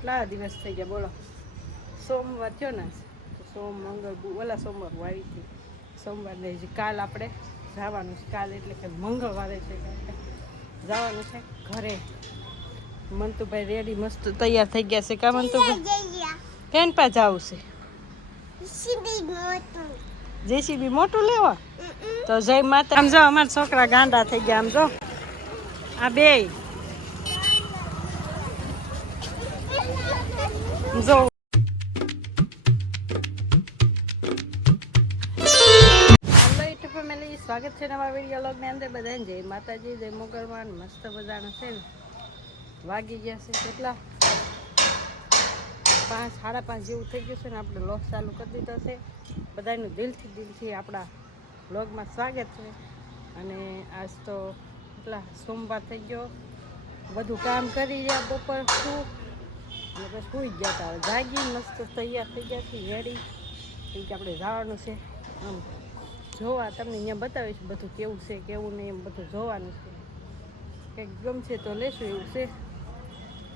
કેટલા દિવસ થઈ ગયા બોલો. સોમવાર થયો ને, સોમ મંગળ ઓલા સોમવાર આવી હતી. સોમવારને હજી કાલ આપણે જવાનું છે. કાલ એટલે કે મંગળવારે છે, જવાનું છે ઘરે. મંતુભાઈ રેડી મસ્ત તૈયાર થઈ ગયા છે. કા મંતુભાઈ કેન પા જવું છે? જેસીબી મોટું લેવા. તો જય માતા. આમ જો અમારા છોકરા ગાંડા થઈ ગયા. આમ જો આ બે જો ફેમિલી, સ્વાગત છે નવા વિડીયો વ્લોગની અંદર. બધાને જય માતાજી, જય મોગલમાં. મસ્ત બધાને છે ને વાગી ગયા છે કેટલા 5, 5:30 જેવું થઈ ગયું છે ને. આપણે વ્લોગ ચાલુ કરી દીધો છે. બધાનું દિલથી આપણા વ્લોગમાં સ્વાગત છે. અને આજ તો કેટલા સોમવાર થઈ ગયો. બધું કામ કરી રહ્યા બપોર શું અને બસ સુઈ ગયા હતા. હવે જાગી મસ્ત તૈયાર થઈ ગયા છે રેડી. કે આપણે જવાનું છે આમ જોવા. તમને અહીંયા બતાવીશ બધું કેવું છે કેવું નહીં, એમ બધું જોવાનું છે. કંઈક ગમશે તો લેશું એવું છે.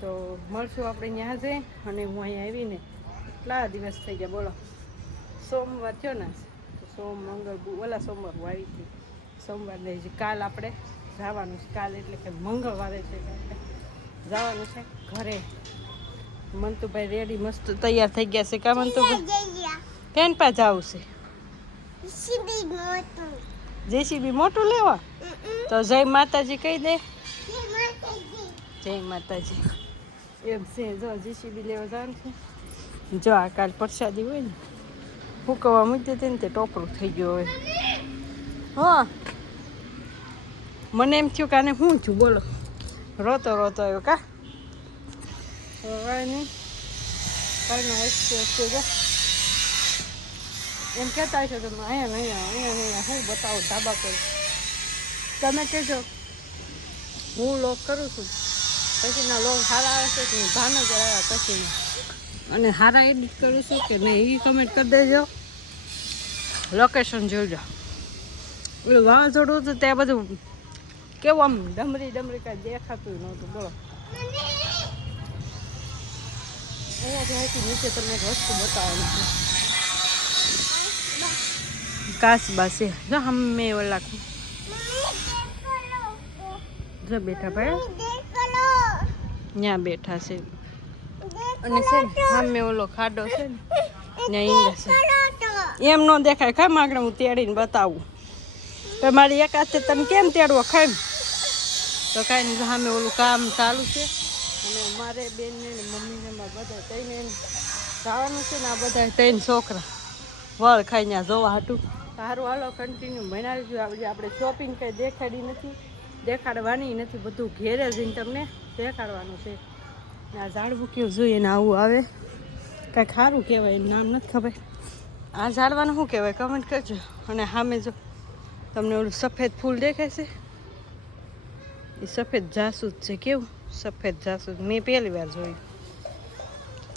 તો મળશું આપણે ત્યાં જઈ. અને હું અહીંયા આવીને કેટલા દિવસ થઈ ગયા બોલો. સોમવાર થયો ને, સોમ મંગળ ઓલા સોમવાર આવી હતી. સોમવારને હજી કાલ આપણે જવાનું છે. કાલ એટલે કે મંગળવારે છે, જવાનું છે ઘરે. મંતુભાઈ રેડી મસ્ત તૈયાર થઈ ગયા છે. કા મંતુભાઈ કેન પા જવું છે? જેસીબી મોટું લેવા. તો જય માતાજી કહી દે. જય માતાજી એમ છે. જો જેસીબી લેવા જવાનું છે. જો આ કાલ પ્રસાદી હોય ને ફૂકવા મૂકી હતી ને તે ટોપરું થઈ ગયું હોય. હા મને એમ થયું કે આને શું થયું બોલો. રોતો આવ્યો કા નહીં કઈ જો એમ કહેતા હશો તમે અહીંયા હું બતાવો ધાબા પર. તમે કહેજો હું લોક કરું છું પછીના લોક સારા આવે છે કે ભાવનગર આવ્યા પછી અને સારા એડિટ કરું છું કે નહીં એ કમેન્ટ કરી દેજો. લોકેશન જોઈજો. પેલું વાવાઝોડું હતું ત્યાં બધું કેવું આમ ડમરી કાંઈ દેખાતું નહોતું બોલો. અહીંયાથી નીચે તમને એક વસ્તુ બતાવવાનું છે. કાસબા છે જો હમે ઓલા જો બેઠા ભાઈ ત્યાં બેઠા છે. અને છે ને સામે ઓલો ખાડો છે ને ત્યાં ઈંડા છે. એમ ન દેખાય ખામ આગળ હું તેડીને બતાવું. તો મારી એક હાથે તમે કેમ તેડવો ખામ તો કાંઈ નહીં. સામે ઓલું કામ ચાલુ છે. અને મારે બેનને ને મમ્મીને મારા બધા તઈને જવાનું છે ને. આ બધા 3 છોકરા વળ ખાઈ ત્યાં જોવા હાટું. સારું હાલો કન્ટિન્યુ બનાવી જોઈએ. આપણે શોપિંગ કંઈ દેખાડી નથી, દેખાડવાની નથી. બધું ઘેરે જઈને તમને દેખાડવાનું છે. આ ઝાડવું કેવું જોઈએ ને આવું આવે કાંઈક સારું કહેવાય. નામ નથી ખબર. આ ઝાડવાનું શું કહેવાય કમેન્ટ કરજો. અને સામે જો તમને ઓલું સફેદ ફૂલ દેખાય છે એ સફેદ જાસૂદ છે. કેવું સફેદ જાસૂદ મેં પહેલી વાર જોયું.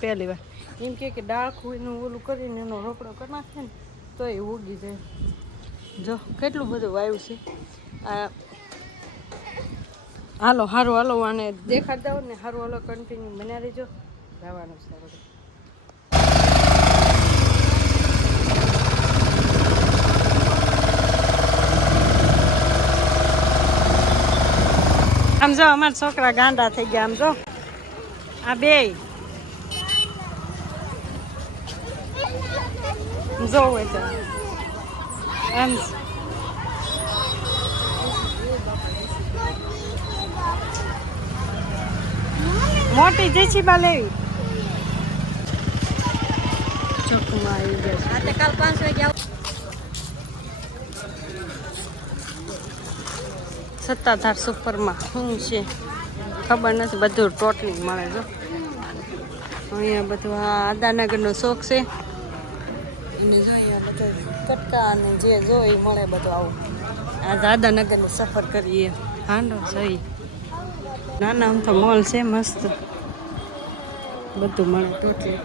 પહેલી વાર એમ કે ડાળખું એનું ઓલું કરીને એનો રોપડો કરી નાખે ને તો એ ઉગી જાય. જો કેટલું બધું વાવ્યું છે. આ હાલો હાલો આને દેખાડતા હોય ને. સારું હાલો કન્ટિન્યુ બના રહેજો. જવાનું છે બધું. આમ જો અમારા છોકરા ગાંડા થઈ ગયા. આમ જો આ બે જોવે તો આમ મોટી જેસીબા લેવી. ચોકમાં આવી ગયા છે. કાલ 5 વાગે સત્તાધાર સુપરમાં શું છે ખબર નથી. બધું ટોટલી મળે જો. અહીંયા બધું આ આદાનગરનો શોખ છે. અને જો અહીંયા બધું કટકા અને જે જો એ મળે બધું આવું. આ આદાનગરનો સફર કરીએ હાંડો સહી. નાના આમ તો મોલ છે મસ્ત. બધું મળે ટોટલી.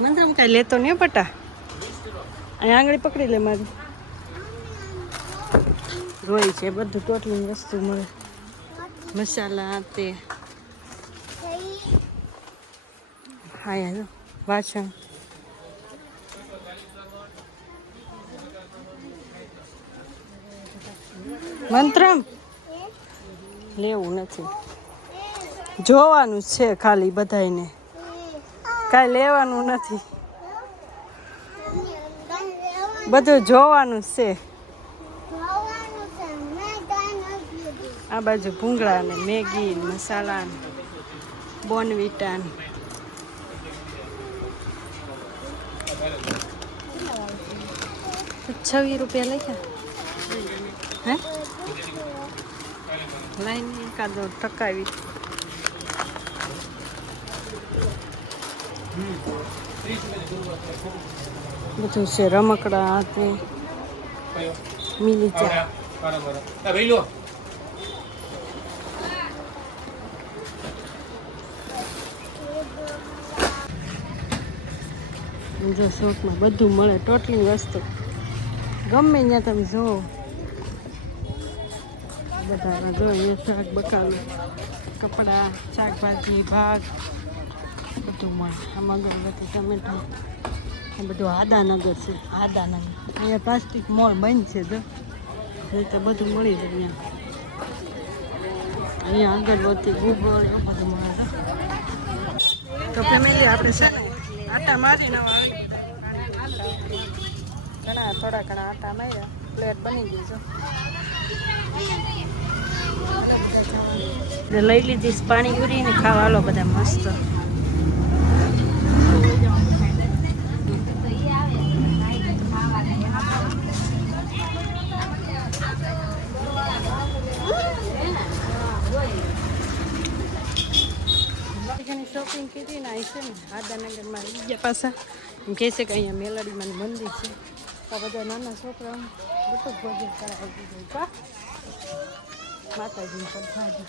મને આમ કાંઈ લેતો નહીં પટા. અહીંયા આંગળી પકડી લે મારી. રોય છે બધું ટોટલી વસ્તુ મળે. મસાલા તે અહીંયા જો વાસણ મંત્રમ લેવું નથી, જોવાનું જ છે ખાલી બધાને, કાંઈ લેવાનું નથી, બધું જોવાનું જ છે. આ બાજુ ભૂંગળા ને મેગી મસાલા બોર્નવિટા 26 રૂપિયા લખ્યા હે લાઈન એકાદો ટકાવી બધું છે રમકડા હાથે મિલી ચા જો શોપમાં બધું મળે, ટોટલી વસ્તુ ગમે ત્યાં તમે જુઓ બધા જો અહીંયા શાક બકાલું કપડાં શાકભાજી ભાગ બધું મળે. આમાં અગરબત્તી ટમેટા એ બધું આદાનગર છે, આદાનગર. અહીંયા પ્લાસ્ટિક મોલ બંધ છે, જો નહીં તો બધું મળી જાય અહીંયા અગરબત્તી ગુગળ એવું બધું મળે છે. તો ફેમિલી આપણે છે ને આટા મારીને ઘણા થોડા ઘણા આટા માર્યા, પ્લેટ બની ગઈ છે. લઈ લીધી પાણીપુરી ને ખાવા લો બધા મસ્ત. શોપિંગ કરી ને આવી છે ને આદાનગરમાં બીજા પાછા એમ કહે છે કે અહીંયા મેલડીમાં મંદિર છે. આ બધા નાના છોકરાઓ બધું ભોજન કરાવી દીધું કા માતાજીની પ્રસાદી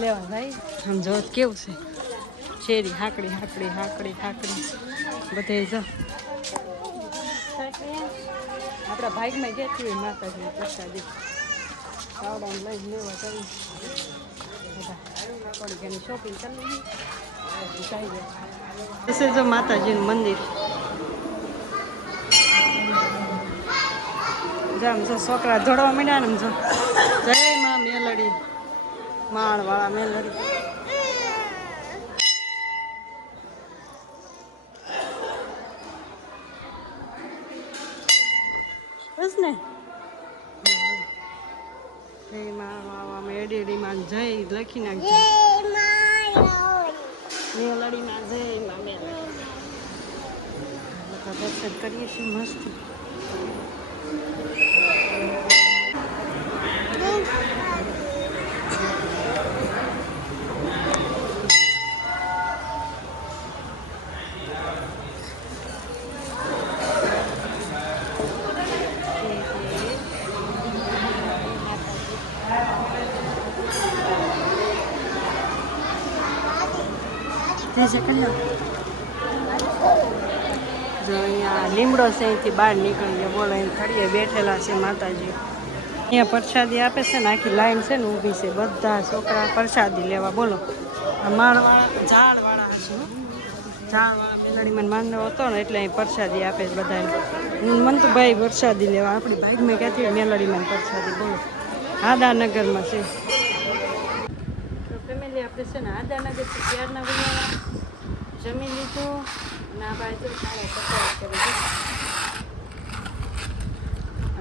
લેવા ભાઈ. આમ જો કેવું છે શેરી હાકડી હાકડી હાકડી હાકડી બધે જો આપણા ભાગમાં કહેતી હોય માતાજીની પ્રસાદી આવડાને લઈને લેવા કરી બધા થોડી ઘણી શોપિંગ કરી લીધી. જો માતાજીનું મંદિર જામ જો છોકરા દોડવા માંડ્યા ને જો જય માં મેલડી માળવાળા મેલડી. બસ ને જય માળવાળા મેલડી માં જય લખી નાખજો. મેલડીમાં જય માં મેલડી બધા દર્શન કરીએ છીએ મસ્ત. જો અહીંયા લીમડો છે, અહીંથી બહાર નીકળીએ બોલો અહીં ખડીએ બેઠેલા છે માતાજી. અહીંયા પ્રસાદી આપે છે ને, આખી લાઈન છે ને ઊભી છે, બધા છોકરા પ્રસાદી લેવા. બોલો આ માળવાળા ઝાડવાળા છે, ઝાડવાળા મેલડીમાં માંડવો હતો ને એટલે અહીં પ્રસાદી આપે છે બધાને. મંતુભાઈ પ્રસાદી લેવા, આપણી બાઈકમાં ક્યાંથી હોય મેલડીમાં પ્રસાદી. બોલો આદાનગરમાં છે. તો ફેમિલી આપણે છે ને આદાનગરથી ક્યારના બનાવવા જમી લીધું અને આ બાજુ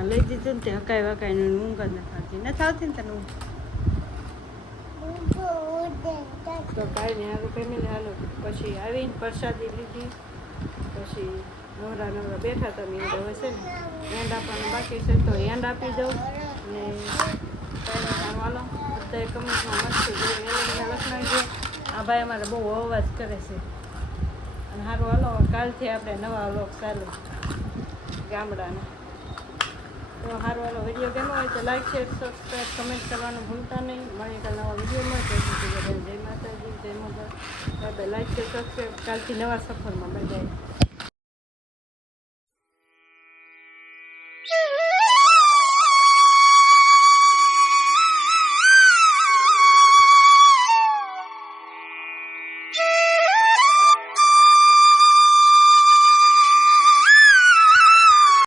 લઈ દીધું ને તે હકાઈ વકાઈને ઊંઘ જ નથી આવતી ને તને ઊંઘ. તો કાંઈ નહીં હવે ફેમિલી હાલો પછી આવીને પ્રસાદી લીધી પછી નવરા નવરા બેઠા તમે હવે છે ને એન્ડ આપવાનું બાકી છે તો એન્ડ આપી દઉં ને હાલો બધા કમેન્ટમાં મસ્ત મેલડીમાં લખનારજો. આ ભાઈ અમારે બહુ અવાજ કરે છે અને સારું હાલો કાલથી આપણે નવા વ્લોગ ચાલુ ગામડાના. તો સારું હાલો વિડીયો ગમ્યો હોય તો લાઈક શેર સબસ્ક્રાઈબ કમેન્ટ કરવાનું ભૂલતા નહીં. મળી કાલ નવા વિડીયોમાં જય માતાજી જય મોગલ. લાઈક શેર સબસ્ક્રાઈબ કાલથી નવા સફરમાં બધાય.